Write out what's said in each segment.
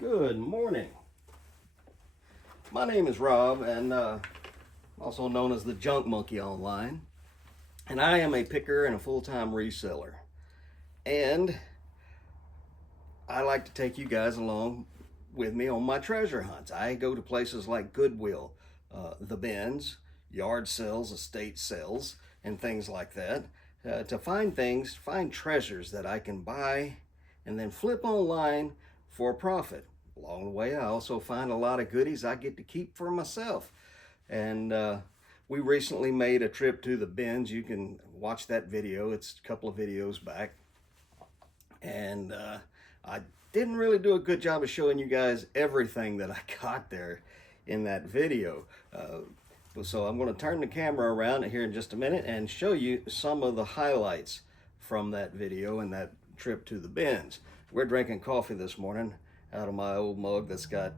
Good morning. My name is Rob, and also known as the Junk Monkey online, and I am a picker and a full-time reseller. And I like to take you guys along with me on my treasure hunts. I go to places like Goodwill, the bins, yard sales, estate sales, and things like that to find treasures that I can buy and then flip online for a profit. Along the way, I also find a lot of goodies I get to keep for myself. And we recently made a trip to the bins. You can watch that video. It's a couple of videos back. And I didn't really do a good job of showing you guys everything that I got there in that video. So I'm going to turn the camera around here in just a minute and show you some of the highlights from that video and that trip to the bins. We're drinking coffee this morning out of my old mug that's got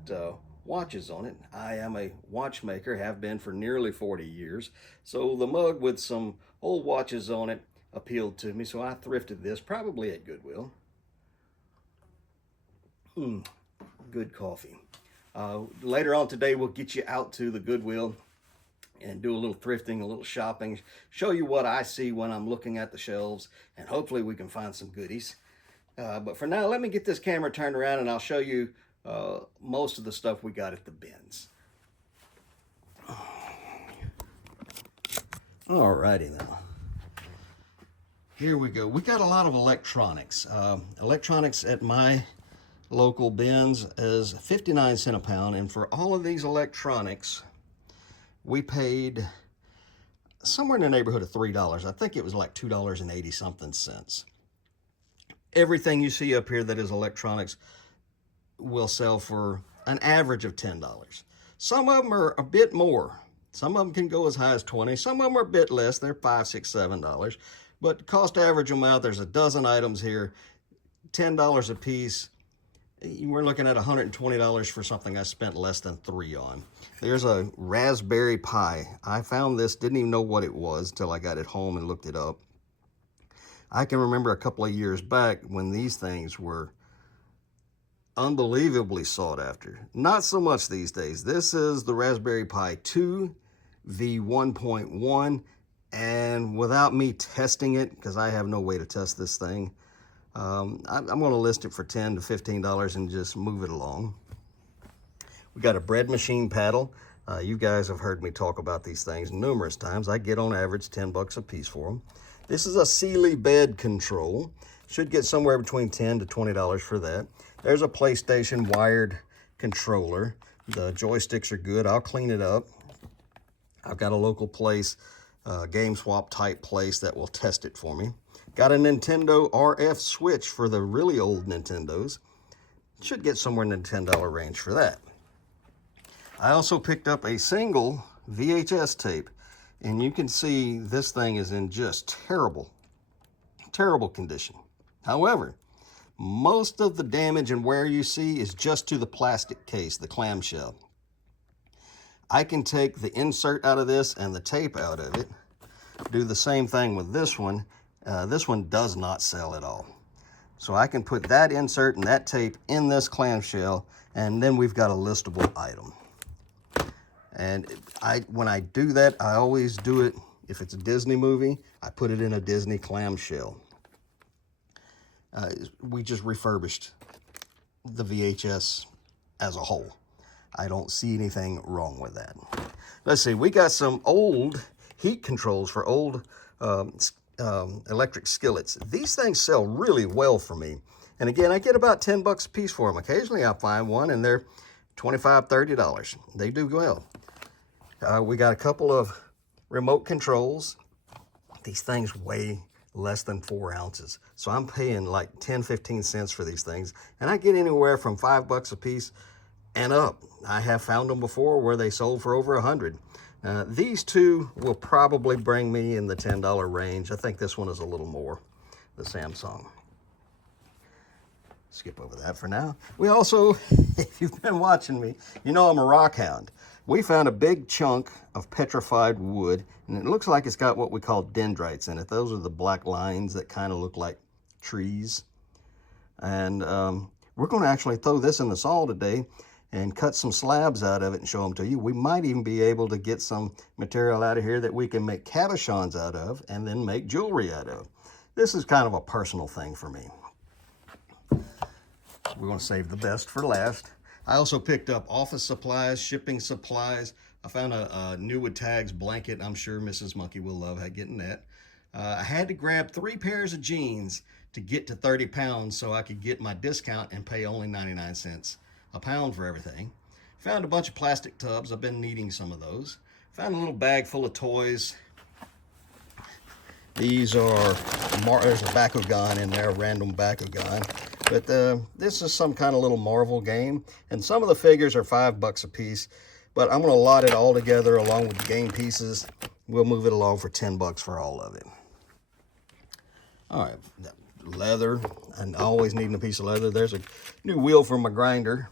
watches on it. I am a watchmaker, have been for nearly 40 years. So the mug with some old watches on it appealed to me, so I thrifted this, probably at Goodwill. Good coffee. Later on today, we'll get you out to the Goodwill and do a little thrifting, a little shopping, show you what I see when I'm looking at the shelves, and hopefully we can find some goodies. But for now, let me get this camera turned around and I'll show you most of the stuff we got at the bins. Alrighty now. Here we go. We got a lot of electronics. Electronics at my local bins is 59 cents a pound, and for all of these electronics, we paid somewhere in the neighborhood of $3. I think it was like $2.80 something cents. Everything you see up here that is electronics will sell for an average of $10. Some of them are a bit more. Some of them can go as high as $20. Some of them are a bit less. They're $5, $6, $7. But cost average them out. There's a dozen items here, $10 a piece. We're looking at $120 for something I spent less than $3 on. There's a Raspberry Pi. I found this, didn't even know what it was till I got it home and looked it up. I can remember a couple of years back when these things were unbelievably sought after. Not so much these days. This is the Raspberry Pi 2 v1.1, and without me testing it, because I have no way to test this thing, I'm going to list it for $10 to $15 and just move it along. We got a bread machine paddle. You guys have heard me talk about these things numerous times. I get on average 10 bucks a piece for them. This is a Sealy bed control. Should get somewhere between $10 to $20 for that. There's a PlayStation wired controller. The joysticks are good. I'll clean it up. I've got a local place, Game Swap type place that will test it for me. Got a Nintendo RF switch for the really old Nintendos. Should get somewhere in the $10 range for that. I also picked up a single VHS tape, and you can see this thing is in just terrible condition. However, most of the damage and wear you see is just to the plastic case, the clamshell. I can take the insert out of this and the tape out of it. Do the same thing with this one. This one does not sell at all. So I can put that insert and that tape in this clamshell, and then we've got a listable item. And when I do that, I always do it, if it's a Disney movie, I put it in a Disney clamshell. We just refurbished the VHS as a whole. I don't see anything wrong with that. Let's see, we got some old heat controls for old electric skillets. These things sell really well for me. And again, I get about 10 bucks a piece for them. Occasionally I find one and they're $25, $30. They do well. We got a couple of remote controls. These things weigh less than 4 ounces. So I'm paying like 10, 15 cents for these things. And I get anywhere from 5 bucks a piece and up. I have found them before where they sold for over 100. These two will probably bring me in the $10 range. I think this one is a little more, the Samsung. Skip over that for now. We also, if you've been watching me, you know I'm a rock hound. We found a big chunk of petrified wood, and it looks like it's got what we call dendrites in it. Those are the black lines that kind of look like trees. And We're going to actually throw this in the saw today and cut some slabs out of it and show them to you. We might even be able to get some material out of here that we can make cabochons out of and then make jewelry out of. This is kind of a personal thing for me. We're going to save the best for last. I also picked up office supplies, shipping supplies. I found a new with tags blanket. I'm sure Mrs. Monkey will love getting that. I had to grab 3 pairs of jeans to get to 30 pounds so I could get my discount and pay only 99 cents a pound for everything. Found a bunch of plastic tubs. I've been needing some of those. Found a little bag full of toys. These are, there's a Bakugan in there, a random Bakugan. But this is some kind of little Marvel game. And some of the figures are $5 a piece. But I'm going to lot it all together along with the game pieces. We'll move it along for $10 for all of it. All right, leather. And always needing a piece of leather. There's a new wheel for my grinder.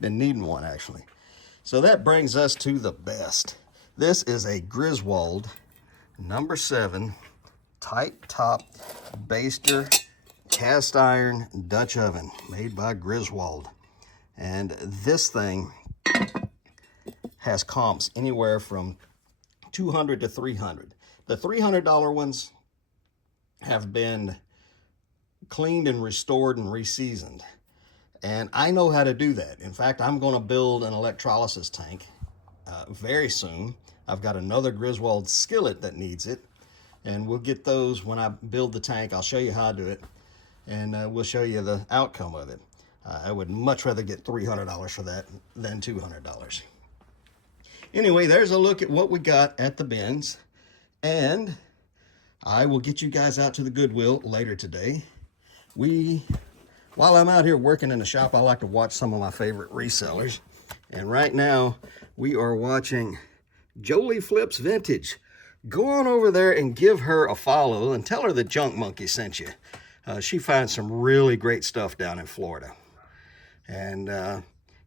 Been needing one, actually. So that brings us to the best. This is a Griswold number 7 tight top baster cast iron Dutch oven made by Griswold. And this thing has comps anywhere from $200 to $300. The $300 ones have been cleaned and restored and reseasoned. And I know how to do that. In fact, I'm going to build an electrolysis tank very soon. I've got another Griswold skillet that needs it. And we'll get those when I build the tank. I'll show you how to do it. And we'll show you the outcome of it. I would much rather get $300 for that than $200. Anyway, there's a look at what we got at the bins. And I will get you guys out to the Goodwill later today. While I'm out here working in the shop, I like to watch some of my favorite resellers. And right now, we are watching Jolie Flips Vintage. Go on over there and give her a follow and tell her the Junk Monkey sent you. She finds some really great stuff down in Florida. And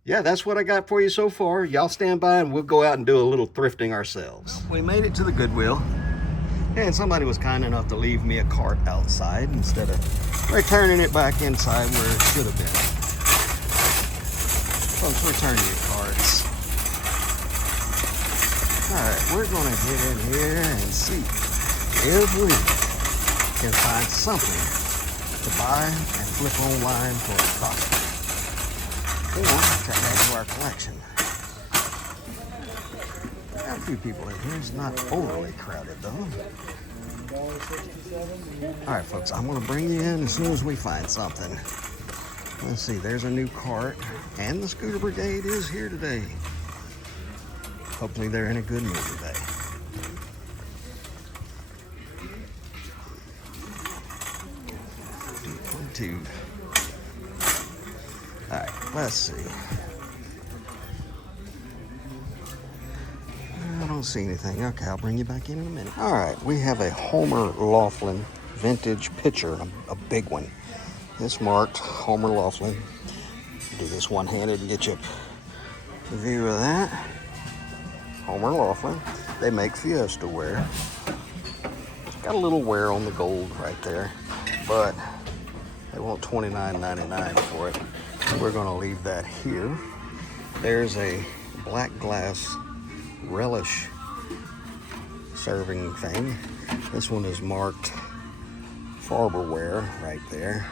yeah, that's what I got for you so far. Y'all stand by and we'll go out and do a little thrifting ourselves. We made it to the Goodwill. And somebody was kind enough to leave me a cart outside instead of returning it back inside where it should have been. Folks, return your carts. Alright, we're going to get in here and see if we can find something to buy and flip online for a profit. Or to add to our collection. Got a few people in here. It's not overly crowded though. Alright folks, I'm going to bring you in as soon as we find something. Let's see, there's a new cart. And the Scooter Brigade is here today. Hopefully they're in a good mood today. Alright, let's see. I don't see anything. Okay, I'll bring you back in a minute. Alright, we have a Homer Laughlin vintage pitcher, a big one. It's marked Homer Laughlin. Do this one-handed and get you a view of that. Homer Laughlin. They make Fiesta ware. Got a little wear on the gold right there, but they want $29.99 for it. We're going to leave that here. There's a black glass relish serving thing. This one is marked Farberware right there.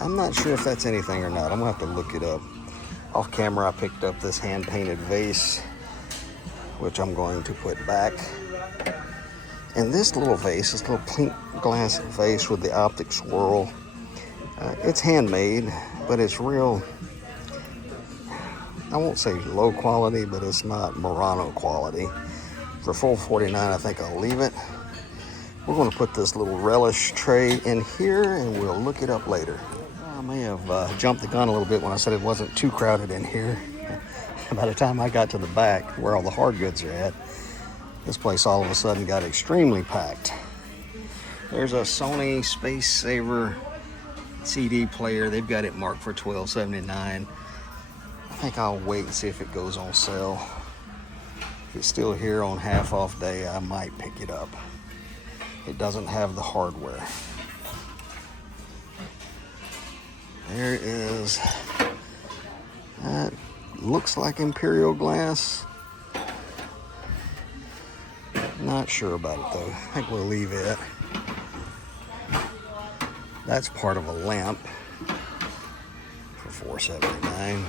I'm not sure if that's anything or not. I'm going to have to look it up. Off camera, I picked up this hand-painted vase, which I'm going to put back. And this little vase, this little pink glass vase with the optic swirl, it's handmade, but it's real, I won't say low quality, but it's not Murano quality. For $4.49, I think I'll leave it. We're going to put this little relish tray in here, and we'll look it up later. I may have jumped the gun a little bit when I said it wasn't too crowded in here. By the time I got to the back, where all the hard goods are at, this place all of a sudden got extremely packed. There's a Sony Space Saver CD player. They've got it marked for $12.79. I think I'll wait and see if it goes on sale. If it's still here on half off day, I might pick it up. It doesn't have the hardware. There is, that looks like Imperial glass. Not sure about it though. I think we'll leave it. That's part of a lamp for $4.79.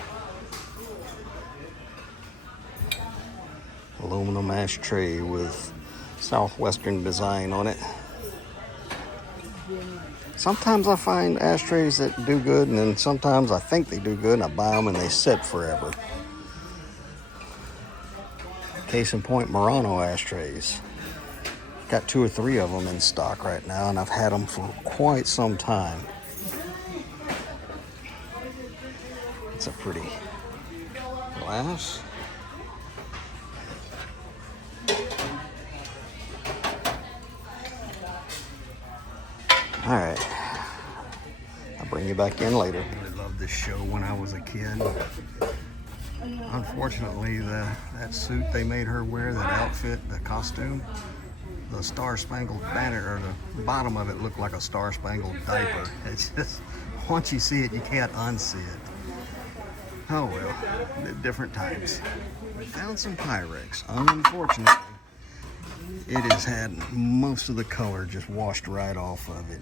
Aluminum ashtray with Southwestern design on it. Sometimes I find ashtrays that do good, and then sometimes I think they do good and I buy them and they sit forever. Case in point, Murano ashtrays. Got 2 or 3 of them in stock right now, and I've had them for quite some time. It's a pretty glass. All right, I'll bring you back in later. I really loved this show when I was a kid. Unfortunately, that suit they made her wear, that outfit, the costume, the Star-Spangled Banner, or the bottom of it looked like a Star-Spangled diaper. It's just, once you see it, you can't unsee it. Oh well, different times. We found some Pyrex. Unfortunately, it has had most of the color just washed right off of it.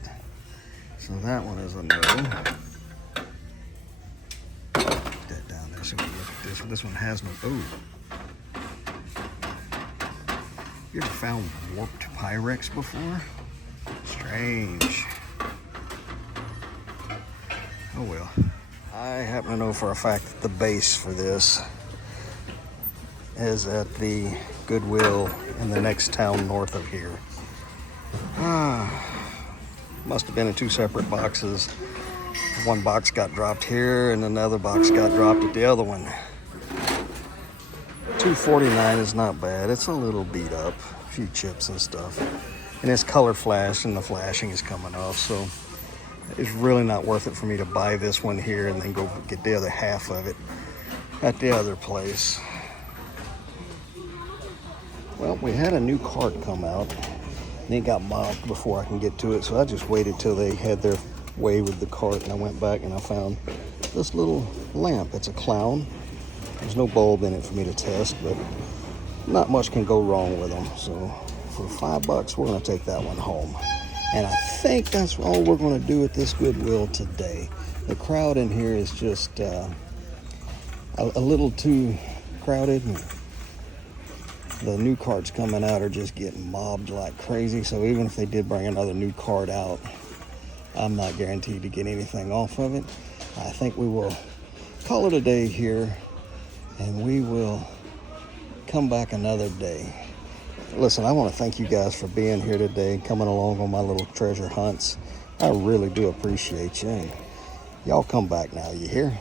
So that one is a no. Put that down there so we look at this. This one has no, oh. You ever found warped Pyrex before? Strange. Oh well. I happen to know for a fact that the base for this is at the Goodwill in the next town north of here. Must have been in 2 separate boxes. One box got dropped here and another box got dropped at the other one. $2.49 is not bad. It's a little beat up, a few chips and stuff. And it's color flash and the flashing is coming off, so it's really not worth it for me to buy this one here and then go get the other half of it at the other place. Well, we had a new cart come out and it got mobbed before I can get to it, so I just waited till they had their way with the cart, and I went back and I found this little lamp. It's a clown. There's no bulb in it for me to test, but not much can go wrong with them. So for $5, we're gonna take that one home. And I think that's all we're gonna do at this Goodwill today. The crowd in here is just a little too crowded. The new carts coming out are just getting mobbed like crazy. So even if they did bring another new cart out, I'm not guaranteed to get anything off of it. I think we will call it a day here, and we will come back another day. Listen, I want to thank you guys for being here today, coming along on my little treasure hunts. I really do appreciate you. And y'all come back now, you hear?